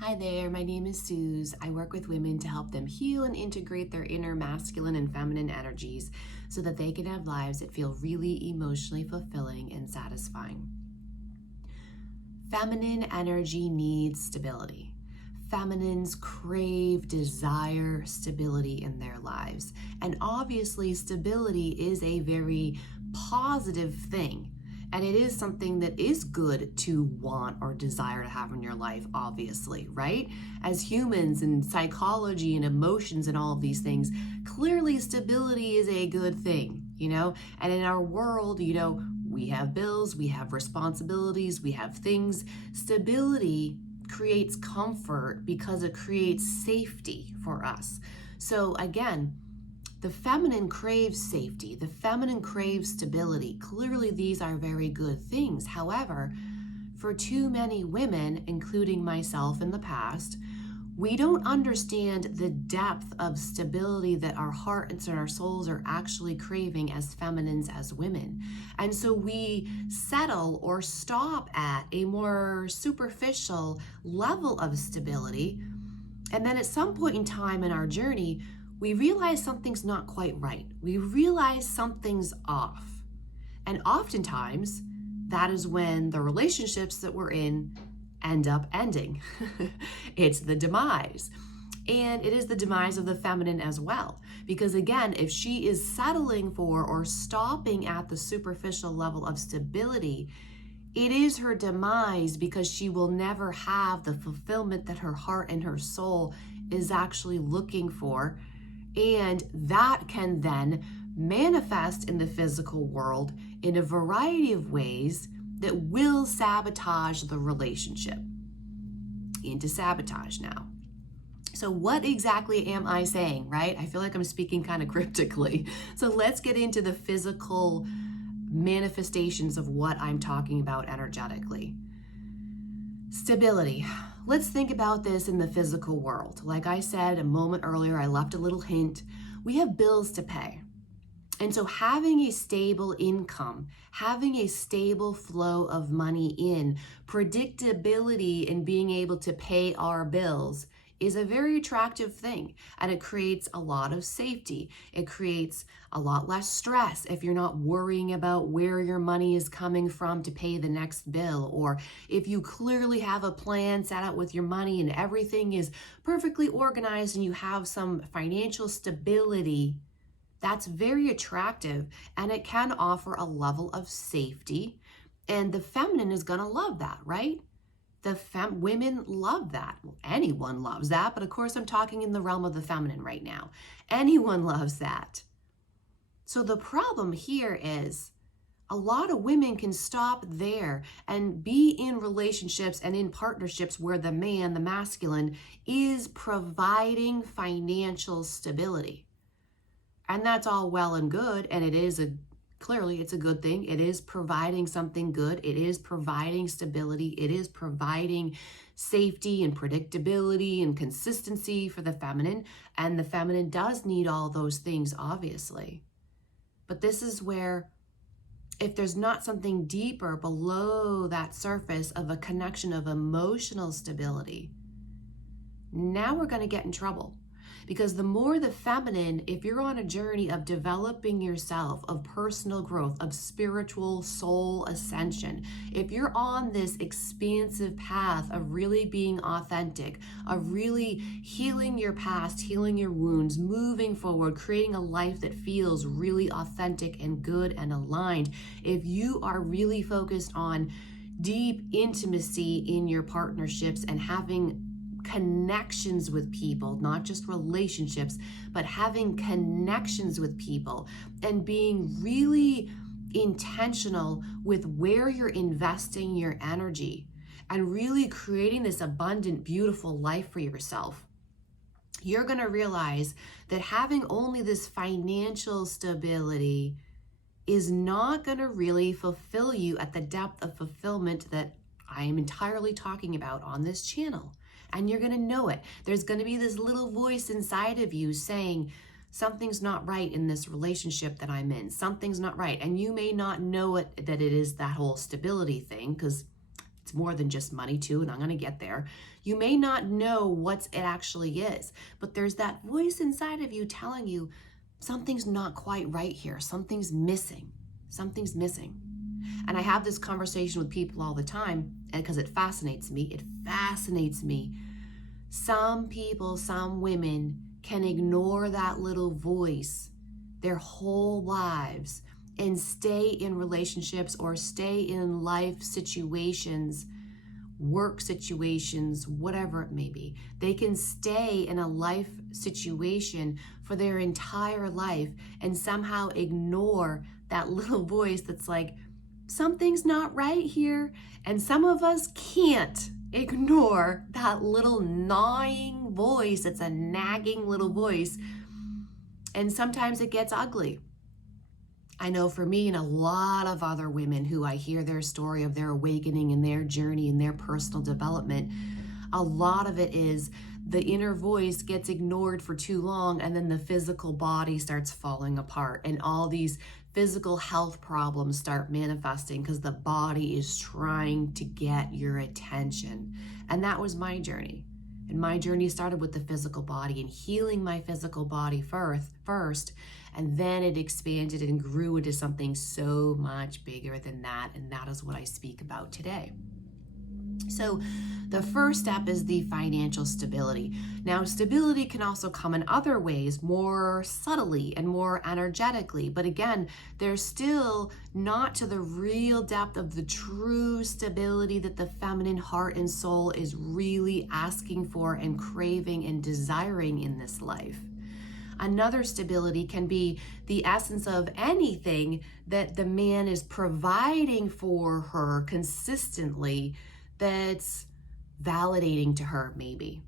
Hi there, my name is Suze. I work with women to help them heal and integrate their inner masculine and feminine energies so that they can have lives that feel really emotionally fulfilling and satisfying. Feminine energy needs stability. Feminines crave, desire stability in their lives. And obviously, stability is a very positive thing. And it is something that is good to want or desire to have in your life, obviously, right? As humans and psychology and emotions and all of these things, clearly stability is a good thing, And in our world, we have bills, we have responsibilities, we have things. Stability creates comfort because it creates safety for us. So again, the feminine craves safety. The feminine craves stability. Clearly, these are very good things. However, for too many women, including myself in the past, we don't understand the depth of stability that our hearts and our souls are actually craving as feminines, as women. And so we settle or stop at a more superficial level of stability. And then at some point in time in our journey, we realize something's not quite right. We realize something's off. And oftentimes, that is when the relationships that we're in end up ending. It's the demise. And it is the demise of the feminine as well. Because again, if she is settling for or stopping at the superficial level of stability, it is her demise because she will never have the fulfillment that her heart and her soul is actually looking for. And that can then manifest in the physical world in a variety of ways that will sabotage the relationship. Into sabotage now. So what exactly am I saying, right? I feel like I'm speaking kind of cryptically. So let's get into the physical manifestations of what I'm talking about energetically. Stability. Let's think about this in the physical world. Like I said a moment earlier, I left a little hint. We have bills to pay. And so having a stable income, having a stable flow of money in, predictability in being able to pay our bills is a very attractive thing. And it creates a lot of safety. It creates a lot less stress if you're not worrying about where your money is coming from to pay the next bill, or if you clearly have a plan set out with your money and everything is perfectly organized and you have some financial stability. That's very attractive, and it can offer a level of safety, and the feminine is going to love that, right? Women love that. Well, anyone loves that, but of course I'm talking in the realm of the feminine right now. Anyone loves that. So the problem here is a lot of women can stop there and be in relationships and in partnerships where the man, the masculine, is providing financial stability. And that's all well and good, and clearly it's a good thing. It is providing something good. It is providing stability. It is providing safety and predictability and consistency for the feminine. And the feminine does need all those things, obviously. But this is where, if there's not something deeper below that surface of a connection of emotional stability, now we're going to get in trouble. Because the more the feminine, if you're on a journey of developing yourself, of personal growth, of spiritual soul ascension, if you're on this expansive path of really being authentic, of really healing your past, healing your wounds, moving forward, creating a life that feels really authentic and good and aligned, if you are really focused on deep intimacy in your partnerships and having connections with people, not just relationships, but having connections with people and being really intentional with where you're investing your energy and really creating this abundant, beautiful life for yourself, you're going to realize that having only this financial stability is not going to really fulfill you at the depth of fulfillment that I am entirely talking about on this channel. And you're going to know it. There's going to be this little voice inside of you saying, something's not right in this relationship that I'm in. Something's not right. And you may not know it, that it is that whole stability thing, because It's more than just money too, and I'm going to get there. You may not know what it actually is, but there's that voice inside of you telling you something's not quite right here. Something's missing. Something's missing. And I have this conversation with people all the time because it fascinates me. It fascinates me. Some people, some women can ignore that little voice their whole lives and stay in relationships or stay in life situations, work situations, whatever it may be. They can stay in a life situation for their entire life and somehow ignore that little voice that's like, something's not right here. And some of us can't ignore that little gnawing voice. It's a nagging little voice. And sometimes it gets ugly. I know for me and a lot of other women who I hear their story of their awakening and their journey and their personal development, a lot of it is the inner voice gets ignored for too long, and then the physical body starts falling apart and all these physical health problems start manifesting because the body is trying to get your attention. And that was my journey. And my journey started with the physical body and healing my physical body first, and then it expanded and grew into something so much bigger than that, and that is what I speak about today. So the first step is the financial stability. Now, stability can also come in other ways, more subtly and more energetically. But again, there's still not to the real depth of the true stability that the feminine heart and soul is really asking for and craving and desiring in this life. Another stability can be the essence of anything that the man is providing for her consistently that's validating to her, maybe.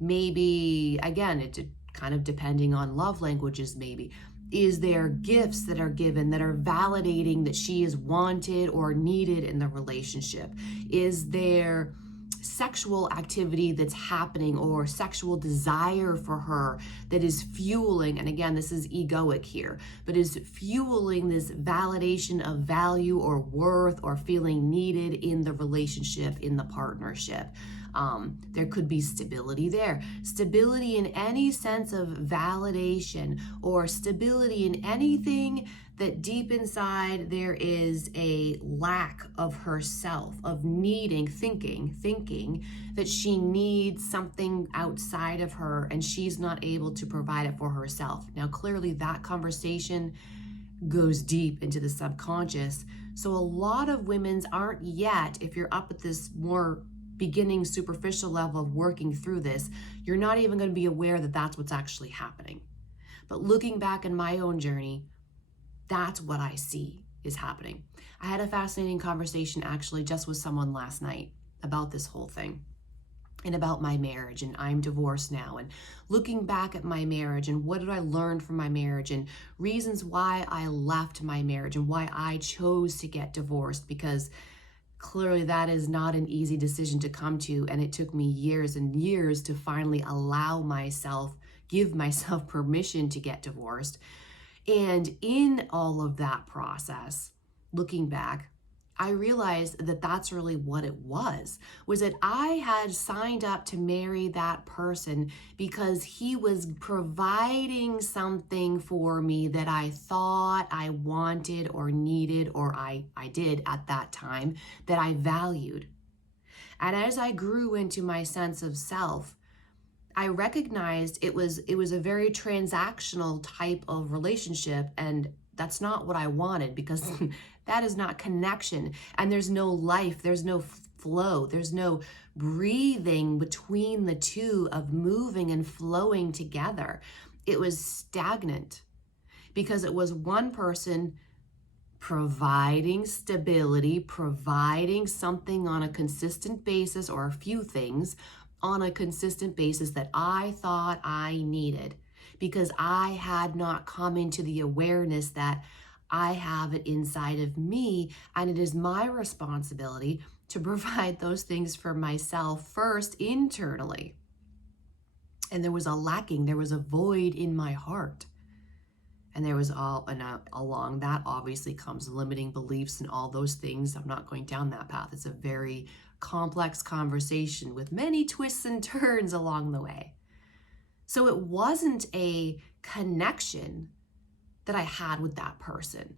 Maybe, again, it's kind of depending on love languages, maybe. Is there gifts that are given that are validating that she is wanted or needed in the relationship? Is there sexual activity that's happening or sexual desire for her that is fueling, and again, this is egoic here, but is fueling this validation of value or worth or feeling needed in the relationship, in the partnership? There could be stability there. Stability in any sense of validation or stability in anything that deep inside there is a lack of herself, of needing, thinking that she needs something outside of her and she's not able to provide it for herself. Now, clearly that conversation goes deep into the subconscious. So a lot of women's aren't yet, if you're up at this more beginning superficial level of working through this, you're not even going to be aware that that's what's actually happening. But looking back in my own journey, that's what I see is happening. I had a fascinating conversation actually just with someone last night about this whole thing and about my marriage, and I'm divorced now, and looking back at my marriage and what did I learn from my marriage and reasons why I left my marriage and why I chose to get divorced, because clearly that is not an easy decision to come to, and it took me years and years to finally give myself permission to get divorced. And in all of that process, looking back, I realized that that's really what it was that I had signed up to marry that person because he was providing something for me that I thought I wanted or needed, or I did at that time, that I valued. And as I grew into my sense of self, I recognized it was a very transactional type of relationship, and that's not what I wanted, because that is not connection, and there's no life, there's no flow, there's no breathing between the two of moving and flowing together. It was stagnant because it was one person providing stability, providing something on a consistent basis, or a few things on a consistent basis that I thought I needed, because I had not come into the awareness that I have it inside of me, and it is my responsibility to provide those things for myself first internally. And there was a lacking, there was a void in my heart. And there was along that obviously comes limiting beliefs and all those things. I'm not going down that path. It's a very complex conversation with many twists and turns along the way. So it wasn't a connection that I had with that person.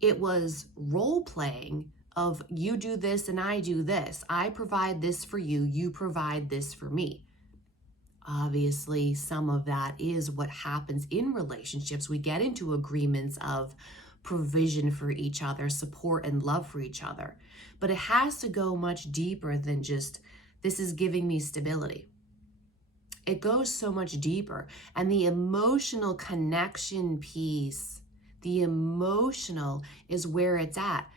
It was role playing of you do this and I do this. I provide this for you, you provide this for me. Obviously, some of that is what happens in relationships. We get into agreements of provision for each other, support and love for each other. But it has to go much deeper than just, this is giving me stability. It goes so much deeper. And the emotional connection piece, the emotional is where it's at.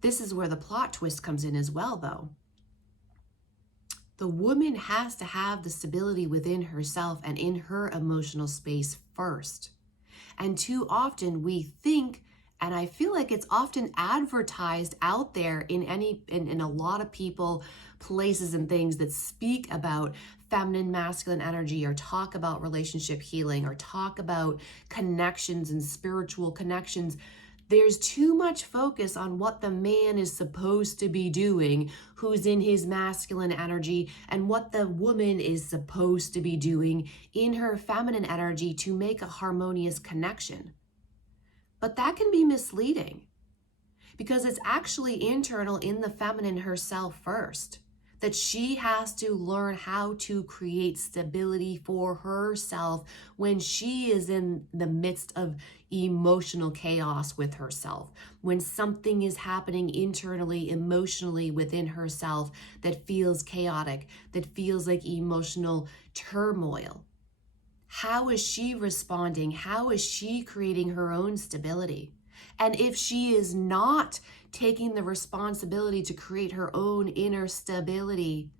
This is where the plot twist comes in as well, though. The woman has to have the stability within herself and in her emotional space first. And too often we think, and I feel like it's often advertised out there in a lot of people, places and things that speak about feminine, masculine energy, or talk about relationship healing, or talk about connections and spiritual connections. There's too much focus on what the man is supposed to be doing, who's in his masculine energy, and what the woman is supposed to be doing in her feminine energy to make a harmonious connection. But that can be misleading because it's actually internal in the feminine herself first, that she has to learn how to create stability for herself when she is in the midst of emotional chaos with herself, when something is happening internally, emotionally within herself that feels chaotic, that feels like emotional turmoil. How is she responding? How is she creating her own stability? And if she is not taking the responsibility to create her own inner stability,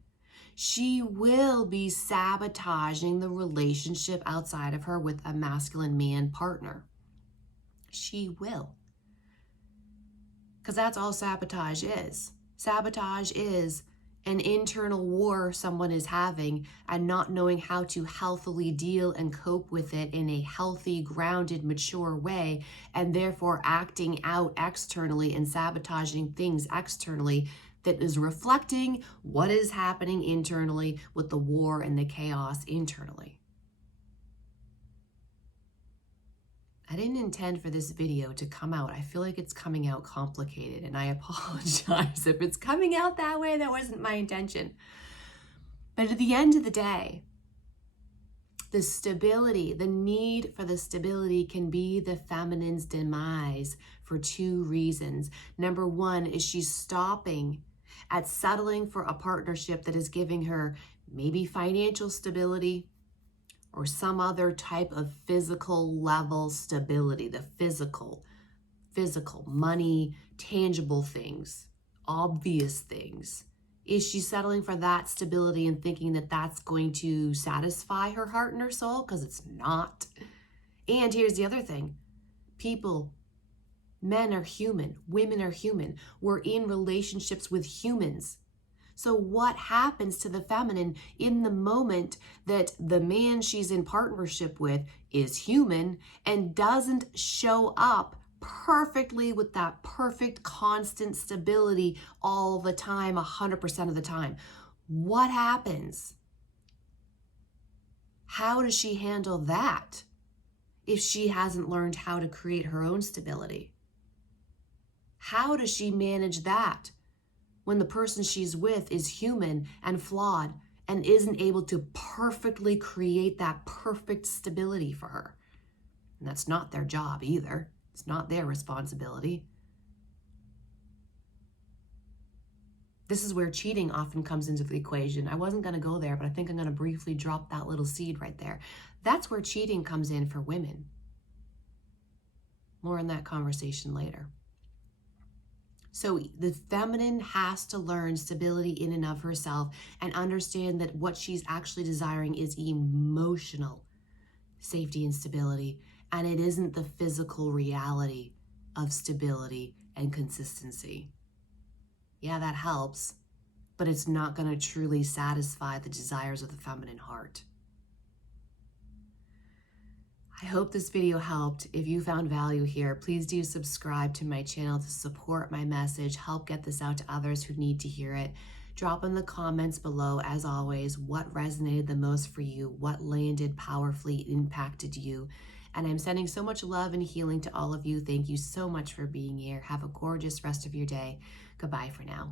she will be sabotaging the relationship outside of her with a masculine man partner. She will. Because that's all sabotage is. Sabotage is an internal war someone is having and not knowing how to healthily deal and cope with it in a healthy, grounded, mature way, and therefore acting out externally and sabotaging things externally that is reflecting what is happening internally with the war and the chaos internally. I didn't intend for this video to come out. I feel like it's coming out complicated, and I apologize if it's coming out that way. That wasn't my intention. But at the end of the day, the stability, the need for the stability can be the feminine's demise for two reasons. Number one is she's stopping at settling for a partnership that is giving her maybe financial stability, or some other type of physical level stability, the physical, money, tangible things, obvious things. Is she settling for that stability and thinking that that's going to satisfy her heart and her soul? Because it's not. And here's the other thing. People, men are human, women are human. We're in relationships with humans. So what happens to the feminine in the moment that the man she's in partnership with is human and doesn't show up perfectly with that perfect constant stability all the time, 100% of the time? What happens? How does she handle that if she hasn't learned how to create her own stability? How does she manage that when the person she's with is human and flawed and isn't able to perfectly create that perfect stability for her? And that's not their job either. It's not their responsibility. This is where cheating often comes into the equation. I wasn't going to go there, but I think I'm going to briefly drop that little seed right there. That's where cheating comes in for women. More on that conversation later. So the feminine has to learn stability in and of herself and understand that what she's actually desiring is emotional safety and stability, and it isn't the physical reality of stability and consistency. Yeah, that helps, but it's not going to truly satisfy the desires of the feminine heart. I hope this video helped. If you found value here, please do subscribe to my channel to support my message, help get this out to others who need to hear it. Drop in the comments below, as always, what resonated the most for you, what landed powerfully, impacted you. And I'm sending so much love and healing to all of you. Thank you so much for being here. Have a gorgeous rest of your day. Goodbye for now.